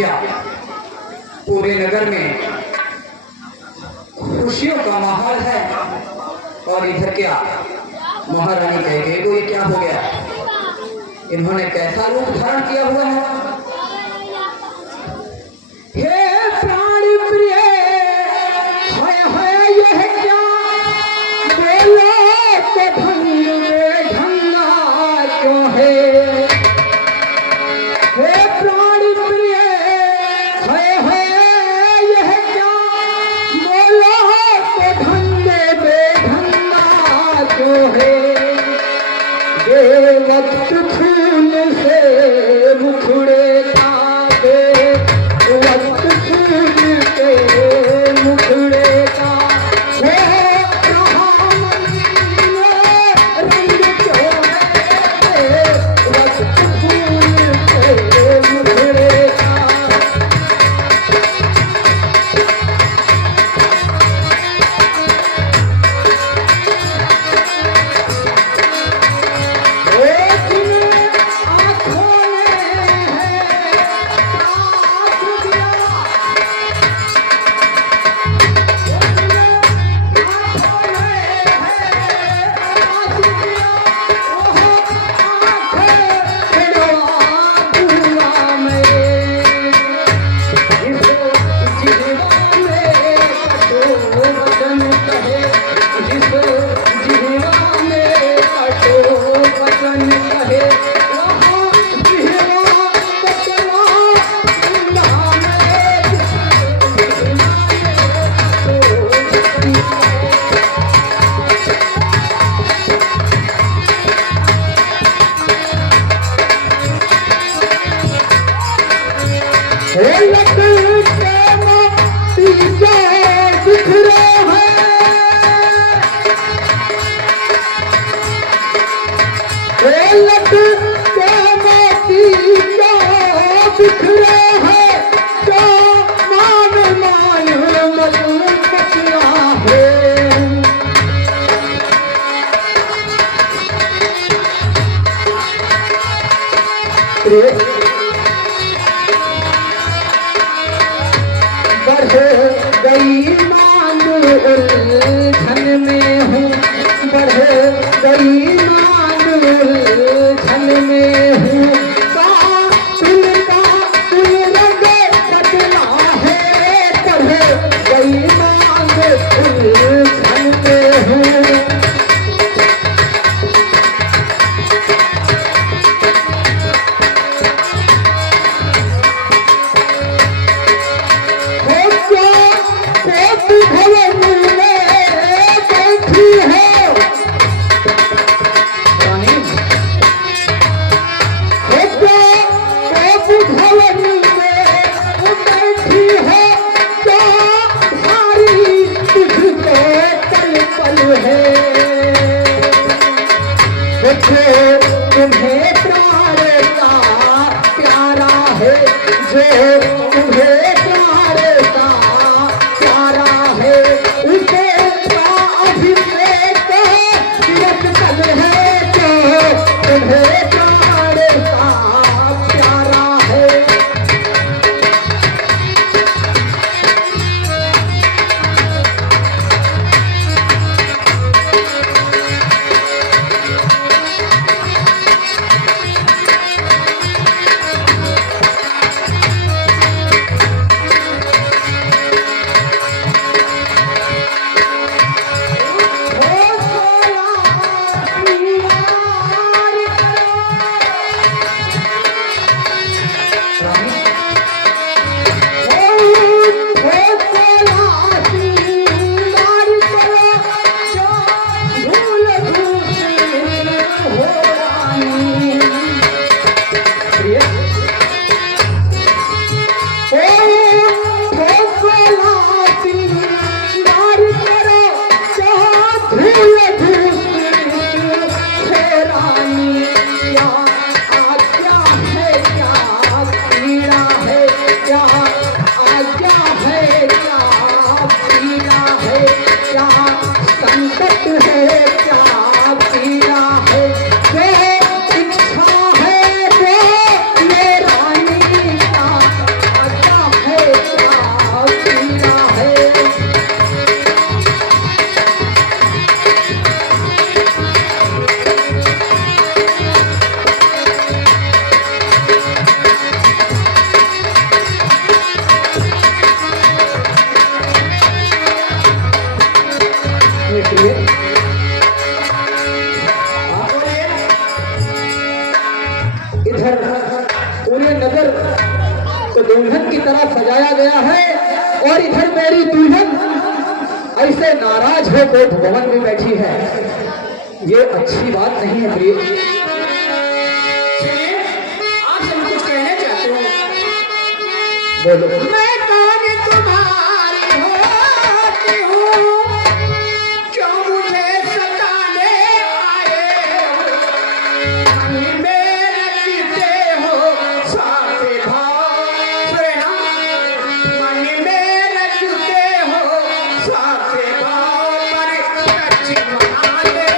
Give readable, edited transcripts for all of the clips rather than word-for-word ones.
क्या पूरे नगर में खुशियों का माहौल है और इधर क्या महारानी कैकेयी को ये क्या हो गया? इन्होंने कैसा रूप धारण किया हुआ है? हे प्राण प्रिय, हाय हाय यह क्या बोले तो ढंग में ढंगा क्यों है? हे प्राण प्रिय, हाय हाय यह क्या बोले तो ढंग में ढंगा क्यों है? ये वक्त फूल से मुखड़े काबे, वक्त फूल के मुखड़े का हो रहा मन में रंग क्यों है? वक्त फूल के मुखड़े का गई मान उलझन में हूँ, बढ़ गई मान उलझन में हूँ। कातिल का दिल रंग बदला है, बढ़ गई मान उलझन में हूँ। भवन में इधर पूरे नगर को दुल्हन की तरह सजाया गया है और इधर मेरी दुल्हन ऐसे नाराज होकर भवन में बैठी है। ये अच्छी बात नहीं है प्रिय। सुनिए, आपसे मैं कुछ कहना चाहती हूँ। बोलो। मैं कौन तुम्हारी होती हूँ, क्यों मुझे सताने आए हो? मन में रखते हो साथे भाव, सुना? मन में रखते हो साथे भाव, पर कच्ची बनाने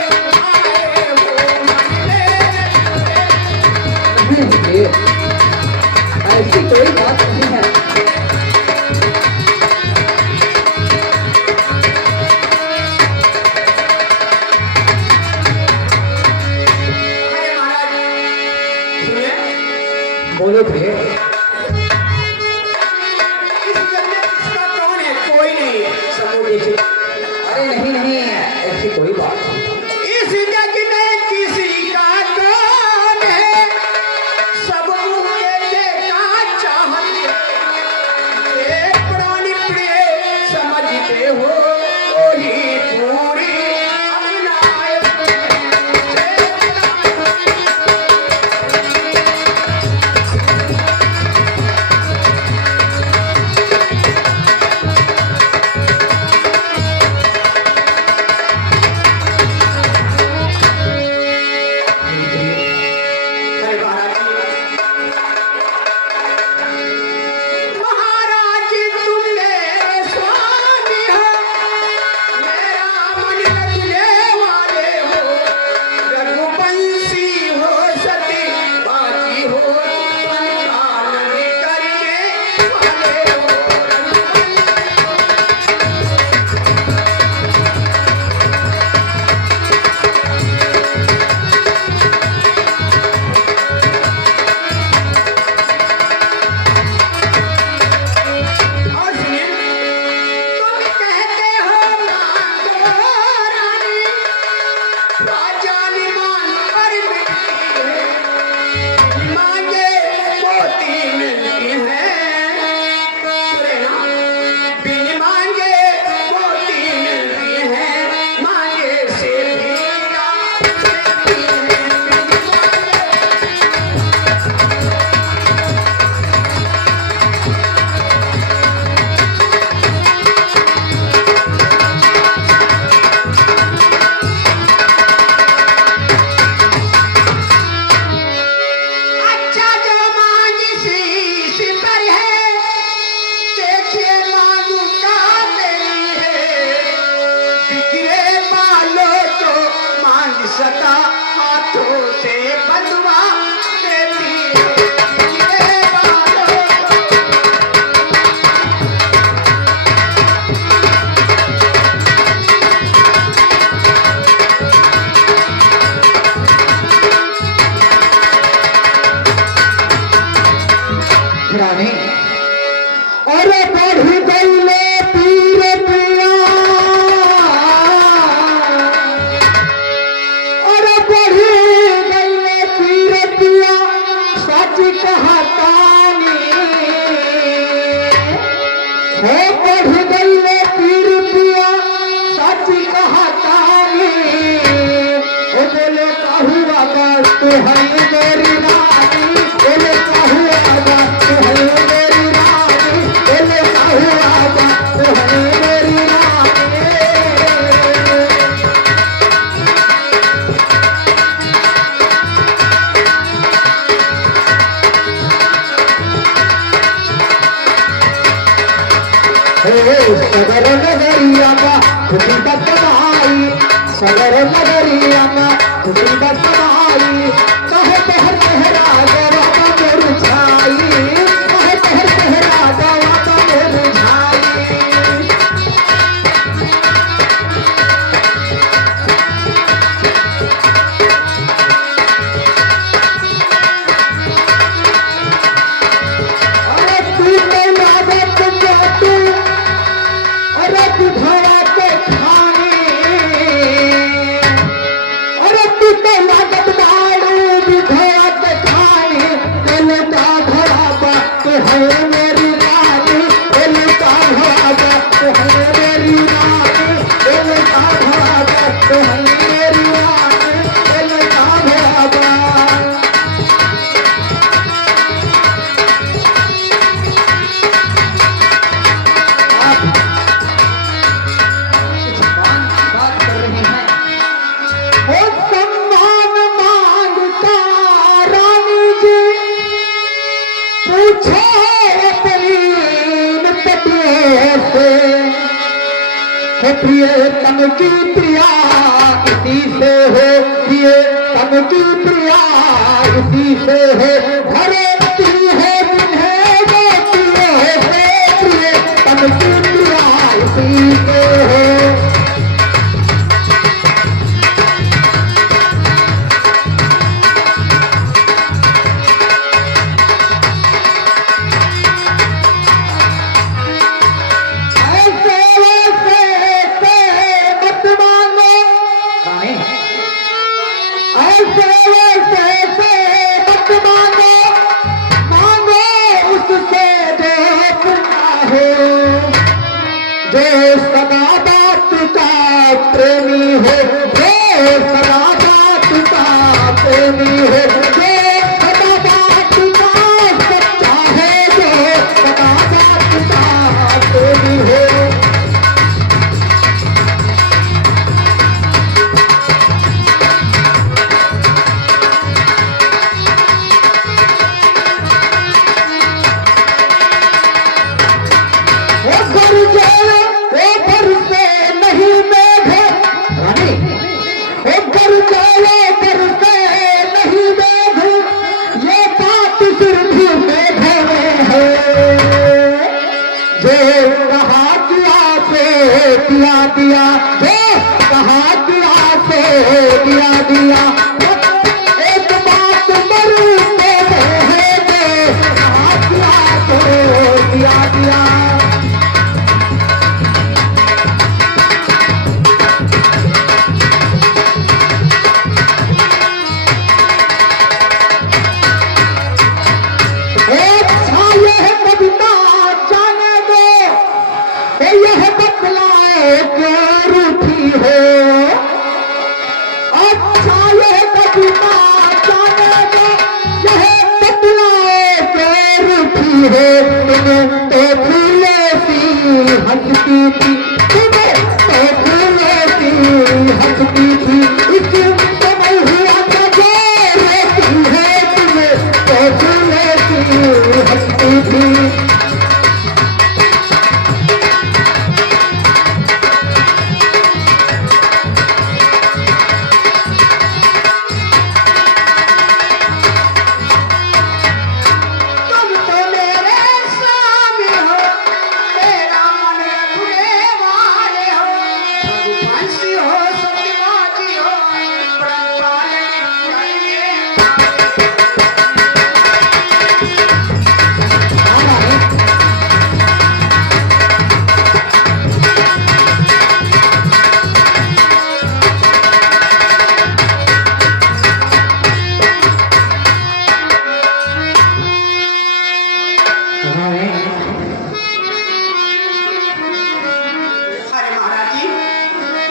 आए हो। मन में रखते ये ऐसी कोई बात नहीं है। अरे महाराज, सुनिए, बोलो प्रिय। इस जगह इसका कौन है? कोई नहीं है। समझो देखिए, अरे नहीं नहीं, ऐसी कोई बात नहीं। इस जग में किसी का कौन है? सब मुझे देखना चाहते, एक प्राणी प्रिय समझते हो, वही पूरी अपनाए। अरे महाराज जी, तुम मेरे स्वामी हो, मेरा मन रखने वाले हो, रघुवंशी हो, सती बाजी हो, संतान करने वाले हो। और सुनिए, तुम कहते हो मांगो रानी, राजा निमान पर मिलती है, मांगे मोती मिलती है। सुना? बिन मांगे मोती मिलती है, मांगे से भी ना मिलती है। बिन मांगे अच्छा जो मांग शीश पर है, देखिए मांगू का देती है, बिखरे बालों तो मांग सदा हाथों से बंधवा देती है। बिखरे बालों को रानी, अरे बढ़ी गईले पीर पिया, अरे बढ़ी गईले पीर पिया, सच कहतानी हो। बढ़ी गईले पीर पिया, सच कहतानी। ओ बोले कहू बाबा तू है मेरी रानी, बोले कहू बाबा तू है मेरी रानी, बोले कहू बाबा तू है मेरी रानी। सगर नगरिया का खुशी बदनाई, सगर नगरिया का खुशी बदनाई, कहे पहर पहरा गवा का मुरझाई, कहे पहर पहरा गवा का मुरझाई। अरे तू तो लागत जातू, अरे बुधवा के खानी, अरे तू तो लागत बाड़ू पूछो अपनी पतियों से, प्रियतम की प्रिया इसी से हो, प्रियतम की प्रिया इसी से हो, धरती है तुम्हें बेटियों से, प्रियतम की प्रिया इसी से हो। जो सदा बात का प्रेमी हो, जो सदा बात का प्रेमी हो, जो सदा बात का सच्चा है, जो सदा बात का प्रेमी हो। दिया दिया जो कहा दिया से दिया दिया, एक बात मरते है, जो कहा दिया से दिया दिया। यह बतलाए क्यों रूठी हो, अच्छा यह कविता जाने दो, यह बतलाए क्यों रूठी हो। तुम्हें तो फूले सी हंसती थी, तुम्हें तो फूले सी हंसती थी, इस समय हुआ तो जो रहती है, तुम्हें तो फूले सी हंसती थी।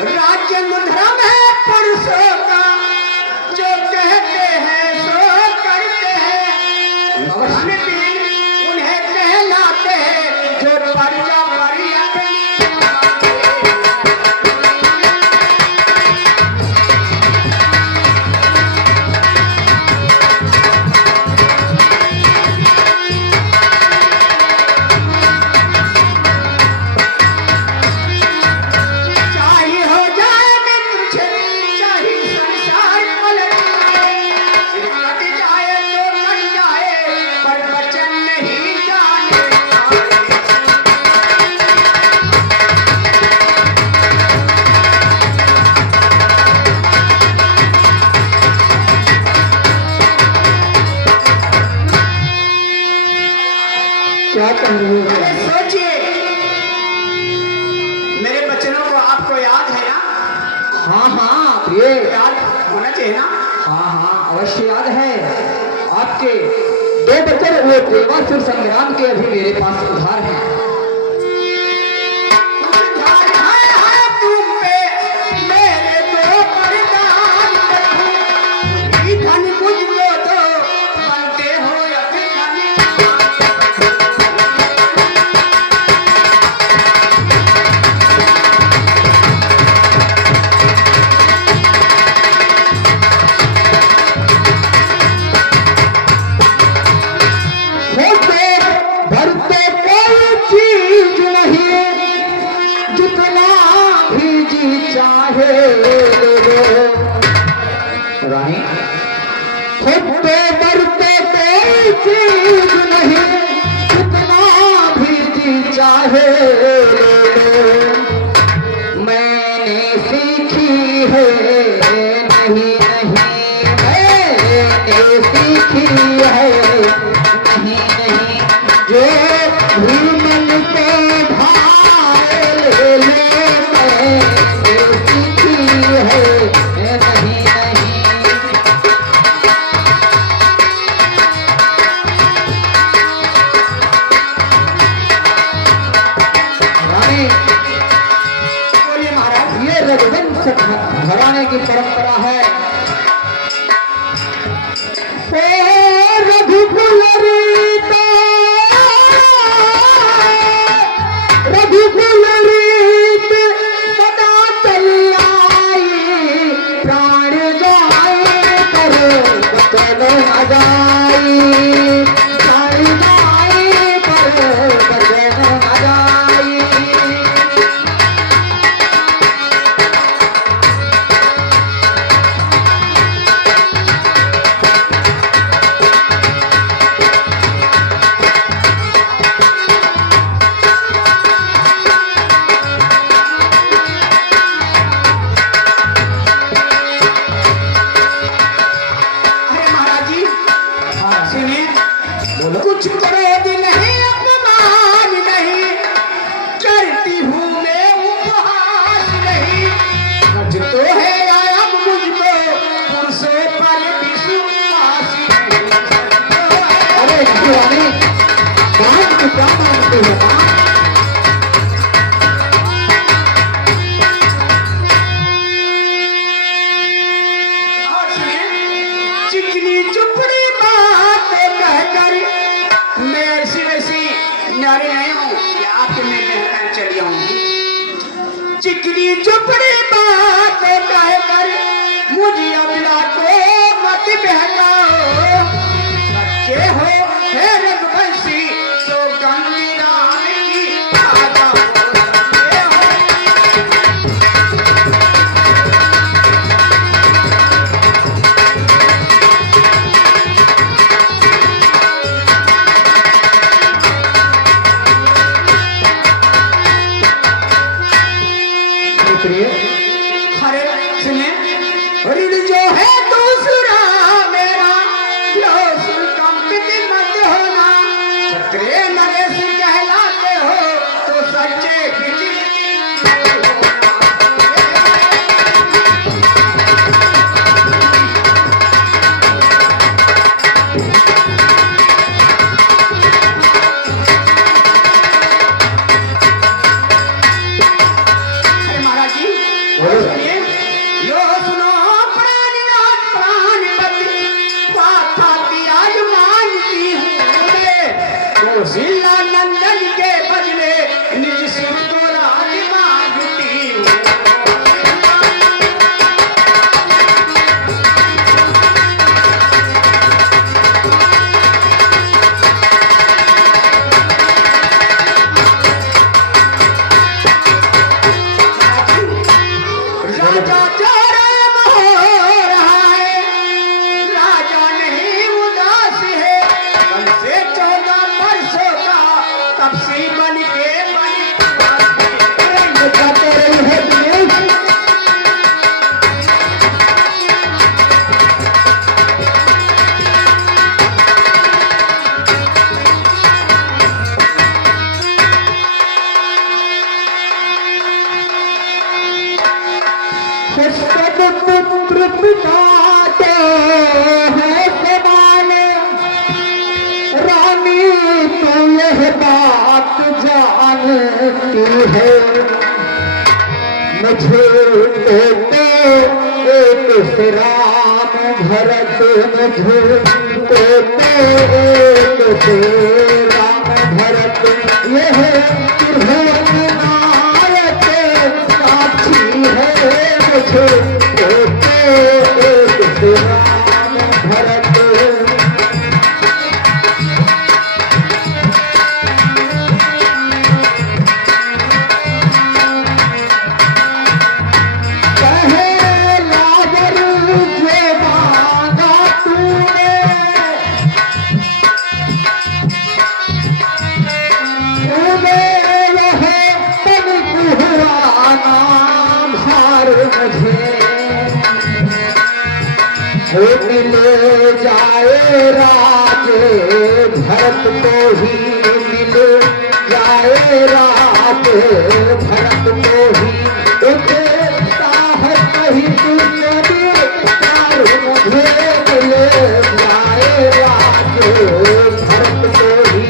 राज्य धर्म है पुरुषों का, जो कहते हैं सो करते हैं, उन्हें कहलाते हैं जो परिया परिया। क्या कर रही हो? अरे सोचिए, मेरे बच्चों को आपको याद है ना? हाँ हाँ, ये याद होना चाहिए ना? हाँ हाँ, अवश्य याद है। आपके दो बच्चे वो देवासुर संग्राम के अभी मेरे पास उधार हैं। परंपरा है। ओ रघुकुल रीता, रघुकुल रीत सदा चलाई, प्राण जाए पर वचन न जाई, प्राण जाए पर वचन न जाई। अरे महाराज जी हाँ सुनिए, बोलो। कुछ क्रोध नहीं, अपमान नहीं, करती हूँ मैं उपहास नहीं। हज तो है आया मुझको पुरुषों पर विश्वास नहीं। हज तो है। अरे रानी बात को क्या मानते हो आप? और सुनिए, चिकनी चुपड़ी बात कहकर मैं ऐसी वैसी नारी नहीं हूँ कि आपके में बहकर चली आऊंगी। चिकनी चुपड़ी बात कहकर मुझे अबला को मत बहकाओ। सच्चे हो हे रघुवंशी तो गंगी राम की आज्ञा हो। सच्चे हो। प्रिय अरे सुनिए, ऋण जो है दूसरा मेरा, लो सुलकंपित मत होना। क्षत्रिय नरेश कहलाते हो तो सच्चे खिचित। अरे महाराज जी सुनिए, लो सुनो प्राणनाथ प्राणपति, पापा की आज मानती हूँ मैं। कौशल्या नंदन के बदले निज सिर को राज मांगती हूँ। राजा चरम हो रहा है, राजा नहीं उदास है। कल से 14 वर्षों का तपसी बन के जाते रही है प्रिय। पुष्प पुत्र पिताते हैं सवाले, रानी तू यह बात जानती है। मुझे देते एक से राम भरत, मुझे देते एक से राम भरत। यह त्रिभुवन नायक साक्षी है, मुझे देते एक से राम भरत। कहे लागर जे मांगा तूने, तूने वह तन कुहराना भार मुझे। हो मिल जाए राजे भरत को ही, मिल जाए राजे भरत को ही। एक साहस कही तुमने भी, प्यार मुझे मिल जाए राजे भरत को ही।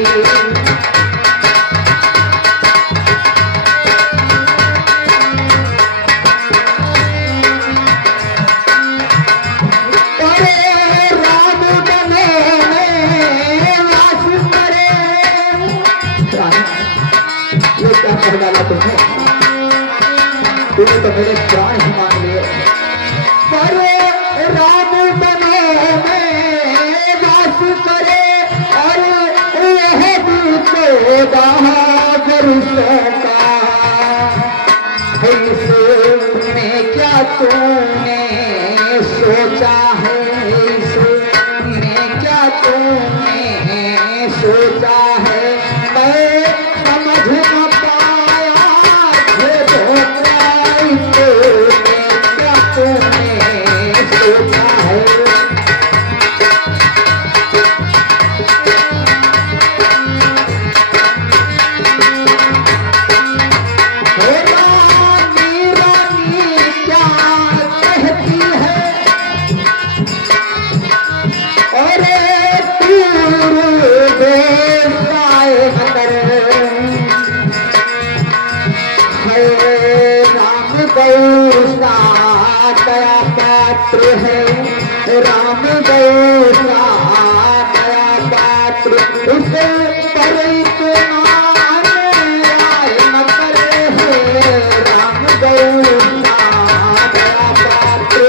मेरे प्राण ही मान लिए। पर राम बने में वास करे और वह भी को बहादुर सोता। इसमें क्या तूने सोचा है, इसमें क्या तूने सोचा है, मैं समझ न पाया ये धोखा। इसमें क्या तूने सोचा है। दया पात्र है राम गौरा दया पात्र। उसे पर इतना आए न करे है राम गौरा दया पात्र।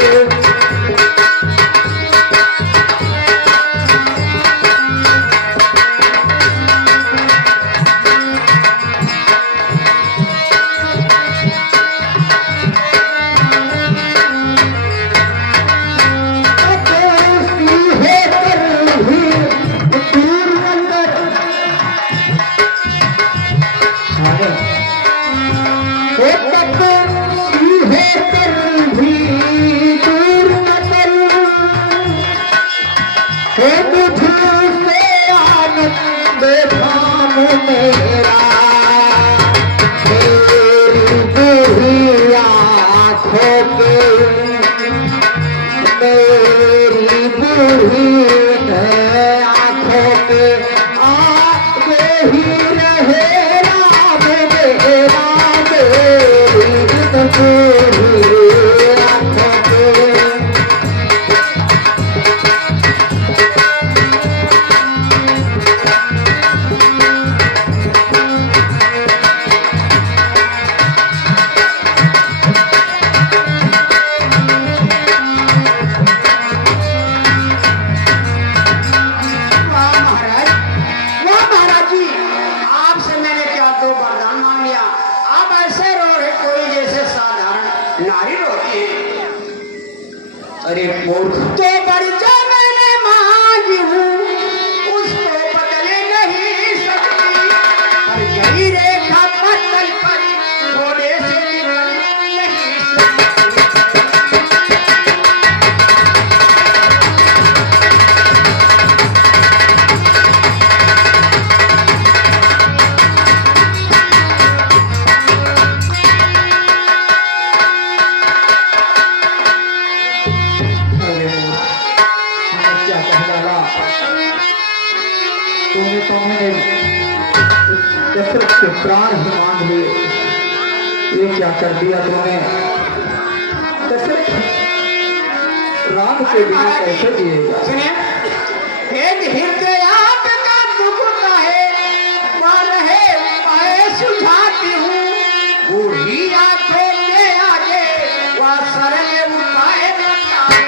अरे मूर्ख, तो पर जो मैंने मांगी हूँ उसको बदले नहीं सकती। पर यही रेखा पत्थर पर थोड़े से निकल नहीं तूने तो मैंने दशरथ के प्राण ही मांग लिए। ये क्या कर दिया तूने। दशरथ राम के बिना कैसे जिएगा। सुनिए, एक हृदय आपका दुख का है पर है मैं सुझाती हूँ। बूढ़ी आंखों के आगे वह सरल उपाय बताए।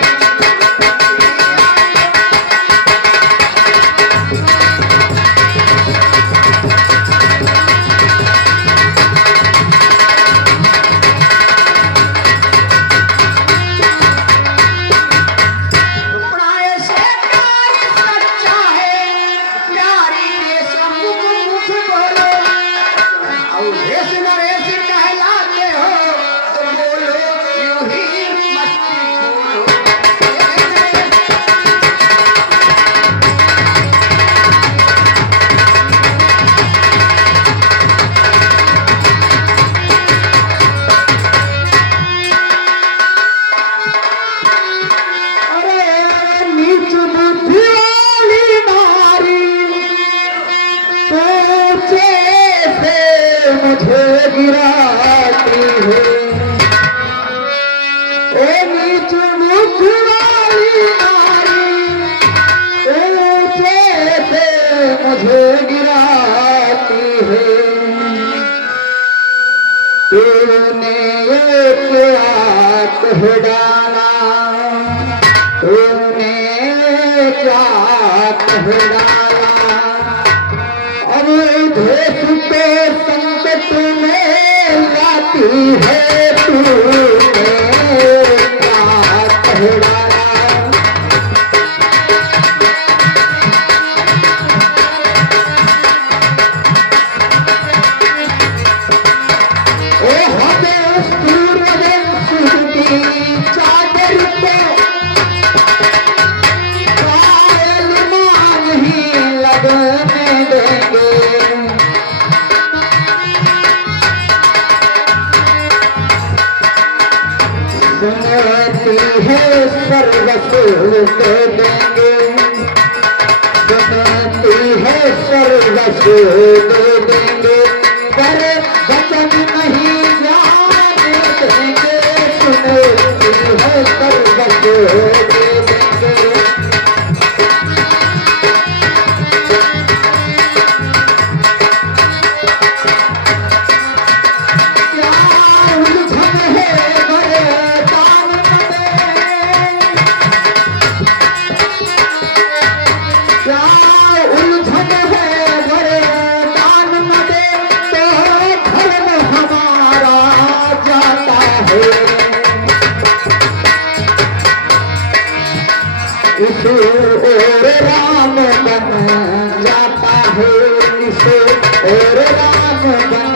मुझे गिराती है ओ नीच मुख वाली नारी, ऊंचे से मुझे गिराती है। तूने एक कह डाला, तूने क्या कह डाला। अब देश के संकट में लाती है तूने क्या कह डाला। सुनती है सर्वस्व दे देंगे, सुनती है सर्वस्व दे देंगे, पर वचन नहीं जाने देंगे। सुनती है सर्वस्व दे देंगे। और राम बन जाता है, इसे और राम बन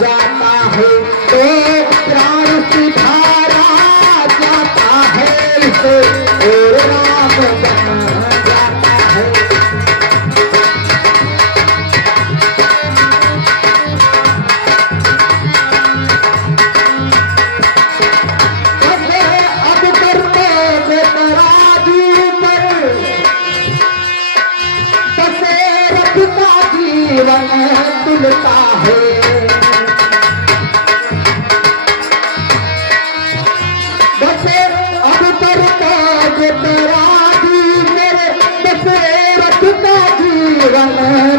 जाता है, तो प्राण सिधारा जाता है, इसे और राम बन जाता है। अब करते जीवन तुलता है, बसे अब करता जो तेरा जी मेरे, दशरथ का जीवन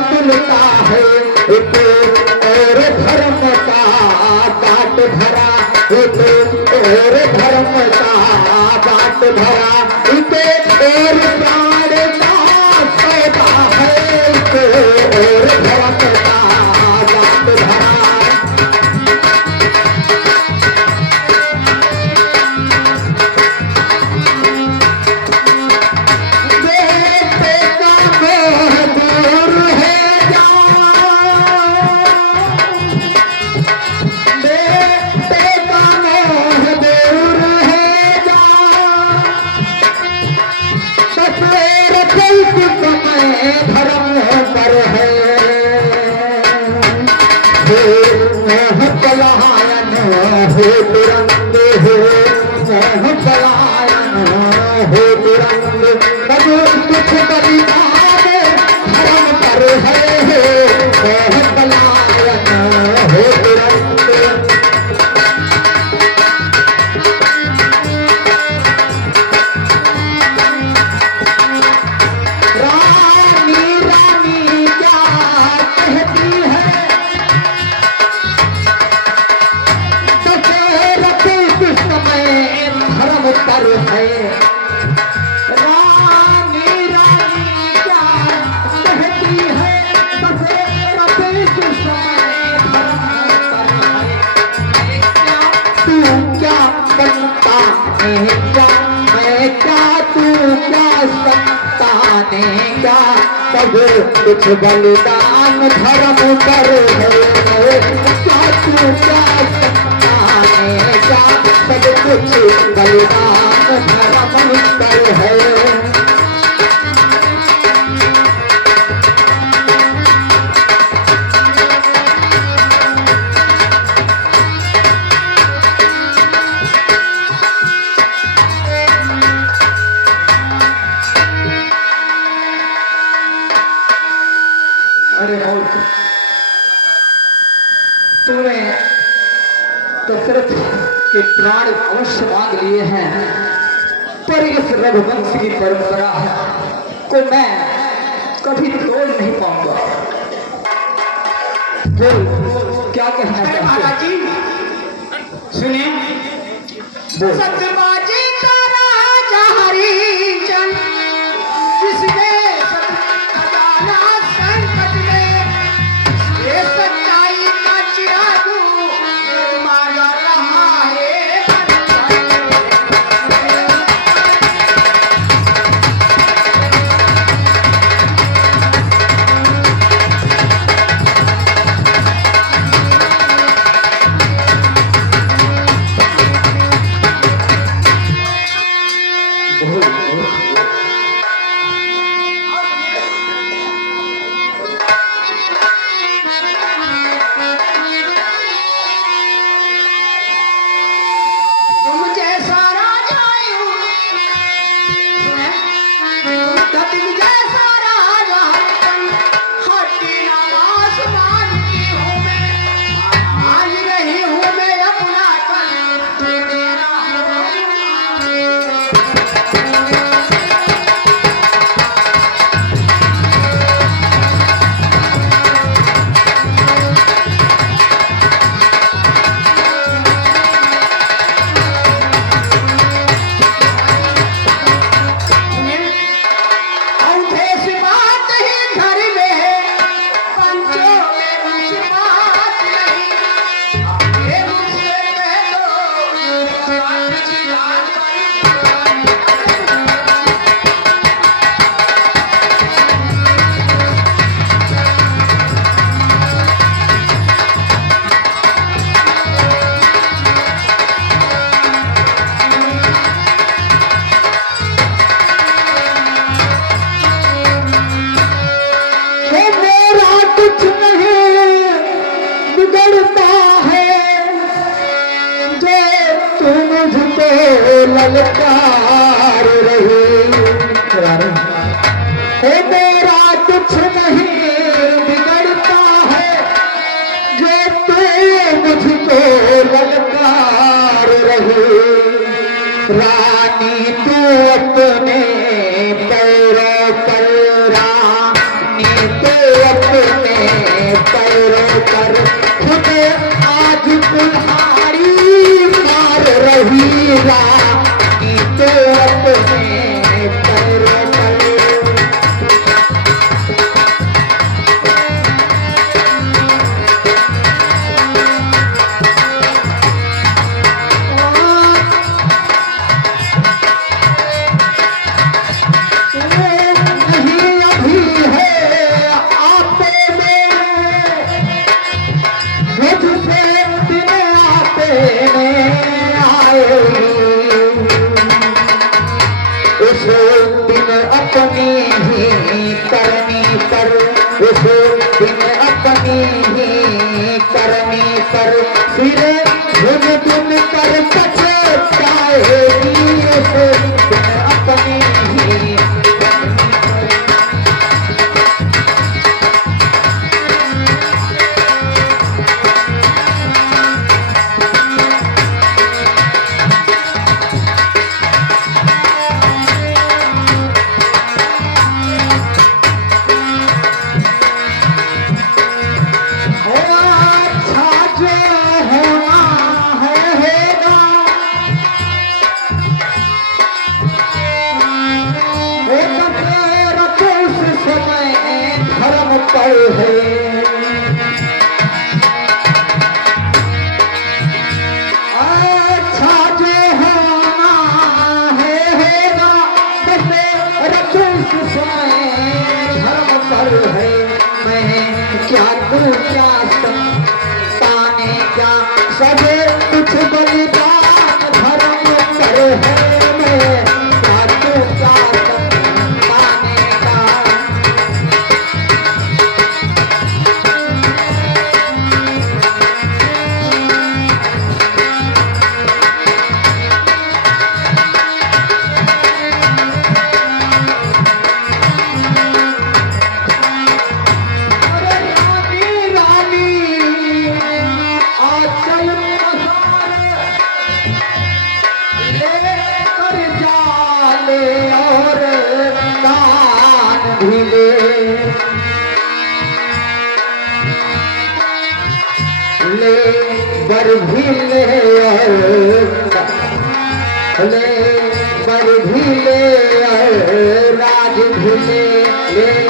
तुलता है। एक और धर्म का बाट भरा, एक और धर्म का बाट भरा, एक और प्राण का सौदा है, एक और धर्म का बाट भरा। बेटे का मोह दूर है बेटे का मोह दूर है दशरथ इस समय धर्म पर है। मोह पलायन हो तुरंत हो, मोह पलायन हो तुरंत, तब कुछ बलिदान धर्म पर है। मोह पलायन हो तुरंत, रानी रानी क्या कहती है, दशरथ इस समय धर्म पर है। रानी रानी क्या कहती है, दशरथ इस समय धर्म पर है। तू क्या बनता है क्या, मैं क्या तू क्या संताने क्या, सब कुछ बलिदान धर्म पर है। क्या तू क्या संताने क्या, सब कुछ बलिदान धर्म पर है। अरे बहुत तूने दशरथ के प्राण अवश्य मांग लिए हैं, पर इस रघुवंश की परंपरा को मैं कभी तोड़ नहीं पाऊंगा। बोल क्या कहना चाहते हैं? महाराज जी सुनिए, सतबाजी का राजा हरिचंद, जिसने सत खजाना संकट में, ये सच्चाई का चिराग मारा रहा है बंधन। तुम जैसा राजा यूं, तुम जैसा राजा हरिचंद, हट्टी नाम आसमान की हूँ मैं, आज रही हूँ मैं अपना कर तेरा हूँ। औंधे से बात ही घर में है, पंचों में कुछ बात नहीं। ये मुझसे कह दो, बात छिपा कर। हे मेरा कुछ नहीं बिगड़ता है, जो तू मुझको ललकार रही। हे मेरा कुछ नहीं बिगड़ता है, जो तू मुझको ललकार रही। रानी तू अपने पैरों पर, रानी तू अपने पैरों पर खुद आज कुल्हाड़ी मार रही। रानी तू अपने पैरों पर। नहीं अभी है आपे में, मुझसे दिन आपे में आएगी। उस दिन अपनी ही करनी पर, उस दिन अपनी ही करनी पर, फिर झुम कर पछताएगी। उस दिन अपनी ही अच्छा जो होना है होगा। एक तेरा दोष समय धर्म पर है। अच्छा जो होना है होगा, बस तेरा दोष समय धर्म पर है। मैं क्या करूं क्या ताने क्या, सब कुछ बलिदान धर्म पर है। मैं क्या करूं क्या ताने क्या। अरे रानी रानी आंचल लेकर जाले और कान भी ले। ले बर भी ले और ले बर भी ले और राज भी ले